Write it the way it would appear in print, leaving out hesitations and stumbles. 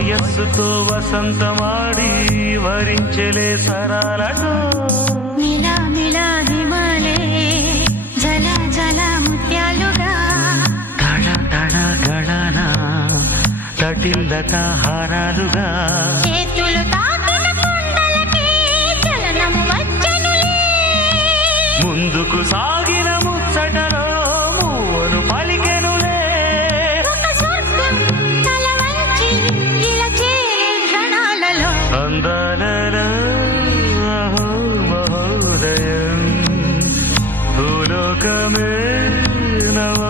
వయస్సుతో వసంతమాడి వరించెలే సరాలతో మిలా మిలా హిమాలే జల జల ముత్యాలుగా తడ తడ గళన తటిల్లత హారాలుగా చేతులు తాకిన కొండలకి చలనము వచ్చనులే ముందుకు సాగిన ముచ్చటలో మూవను పలికెనులే ఒక స్వర్గం తల వంచి ఇలా చేరే క్షణాలలో అందాలలో అహో మహోదయం భూలోకమే నవ